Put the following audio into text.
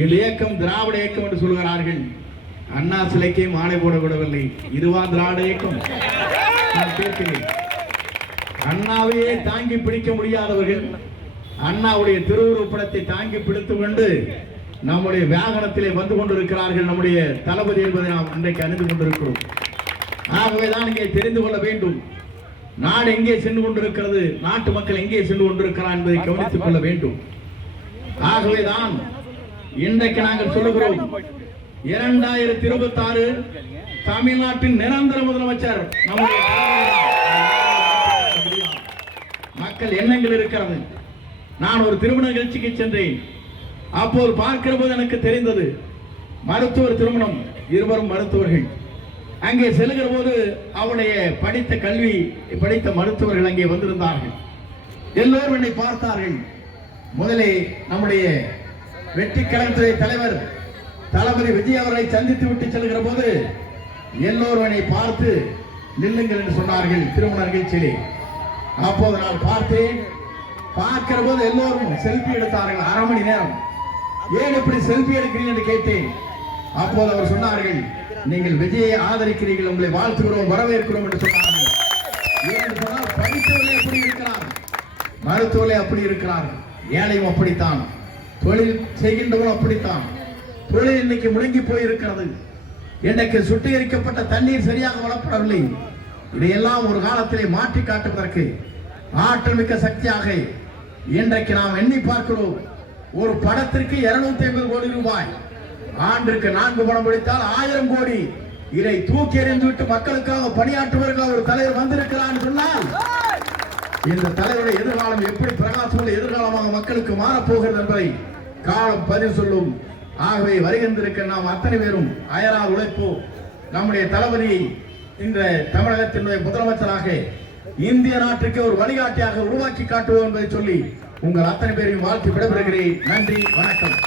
இந்த இயக்கம் திராவிட இயக்கம் என்று சொல்கிறார்கள். அண்ணா சிலைக்கே மாலை போட விடவில்லை. இதுவா திராவிட இயக்கம்? நான் கேட்கிறேன். அண்ணாவையே தாங்கி பிடிக்க முடியாதவர்கள் அண்ணாவுடைய திருவுருவப்படத்தை தாங்கி பிடித்துக் கொண்டு நம்முடைய வாகனத்திலே வந்து கொண்டிருக்கிறார்கள். நம்முடைய தளபதி என்பதை நாம் இன்றைக்கு அறிந்து கொண்டிருக்கிறோம். ஆகவேதான் இங்கே தெரிந்து கொள்ள வேண்டும், நாடு எங்கே சென்று கொண்டிருக்கிறது, நாட்டு மக்கள் எங்கே சென்று கொண்டிருக்கிறார் என்பதை கவனித்துக் கொள்ள வேண்டும். ஆகவேதான் இன்றைக்கு நாங்கள் சொல்லுகிறோம், 2026 தமிழ்நாட்டின் நிரந்தர முதலமைச்சர் நம்முடைய மக்கள் எண்ணங்கள் இருக்கிறது. நான் ஒரு திருமண நிகழ்ச்சிக்கு சென்றேன். அப்போது பார்க்கிற போது எனக்கு தெரிந்தது, மருத்துவர் திருமணம், இருவரும் மருத்துவர்கள். அங்கே செல்கிற போது அவருடைய படித்த கல்வி படித்த மருத்துவர்கள் அங்கே வந்திருந்தார்கள். எல்லோரும் என்னை பார்த்தார்கள். முதலே நம்முடைய வெற்றி கழகத்துறை தலைவர் தளபதி விஜய் அவர்களை சந்தித்து விட்டு செல்கிற போது எல்லோரும் என்னை பார்த்து நில்லுங்கள் என்று சொன்னார்கள் திருமண நிகழ்ச்சியிலே. அப்போது நான் பார்த்தேன். பார்க்கிற போது எல்லோரும் செல்ஃபி எடுத்தார்கள். 1/2 மணி நேரம். ஏன் இப்படி செல்ஃபி எடுக்கிறீர்கள் என்று கேட்டேன். அப்போது அவர் சொன்னார்கள், நீங்கள் விஜயை ஆதரிக்கிறீர்கள், உங்களை வாழ்த்துகிறோம், வரவேற்கிறோம் என்று சொன்னார்கள். ஏன் சொன்னால் படித்தவர்களே அப்படி இருக்கிறார், மருத்துவர்களே அப்படி இருக்கிறார், ஏழையும் அப்படித்தான், தொழில் செய்கின்றவரும் அப்படித்தான். தொழில் இன்னைக்கு முடங்கி போயிருக்கிறது. இன்றைக்கு சுத்திகரிக்கப்பட்ட தண்ணீர் சரியாக வளப்படவில்லை. இதையெல்லாம் ஒரு காலத்திலே மாற்றி காட்டுவதற்கு ஆற்றல் மிக்க சக்தியாக இன்றைக்கு நாம் எண்ணி பார்க்கிறோம். ஒரு படத்திற்கு 250 கோடி ரூபாய், ஆண்டிற்கு 4 படம் பிடித்தால் 1000 கோடி. இதை தூக்கி எறிந்துவிட்டு மக்களுக்காக பணியாற்றுவதற்காக ஒரு தலைவர் வந்திருக்கிறார் சொன்னால் இந்த தலைவருடைய எதிர்காலம் எப்படி பிரகாசமுள்ள எதிர்காலமாக மக்களுக்கு மாறப்போகிறது என்பதை காலம் பதில் சொல்லும். ஆகவே வருகின்றிருக்க நாம் அத்தனை பேரும் அயரால் உழைப்போம். நம்முடைய தளபதியை இந்த தமிழகத்தினுடைய முதலமைச்சராக இந்திய நாட்டுக்கு ஒரு வழிகாட்டியாக உருவாக்கி காட்டுவோம் என்பதை சொல்லி உங்கள் அத்தனை பேரையும் வாழ்த்து விடைபெறுகிறேன். நன்றி, வணக்கம்.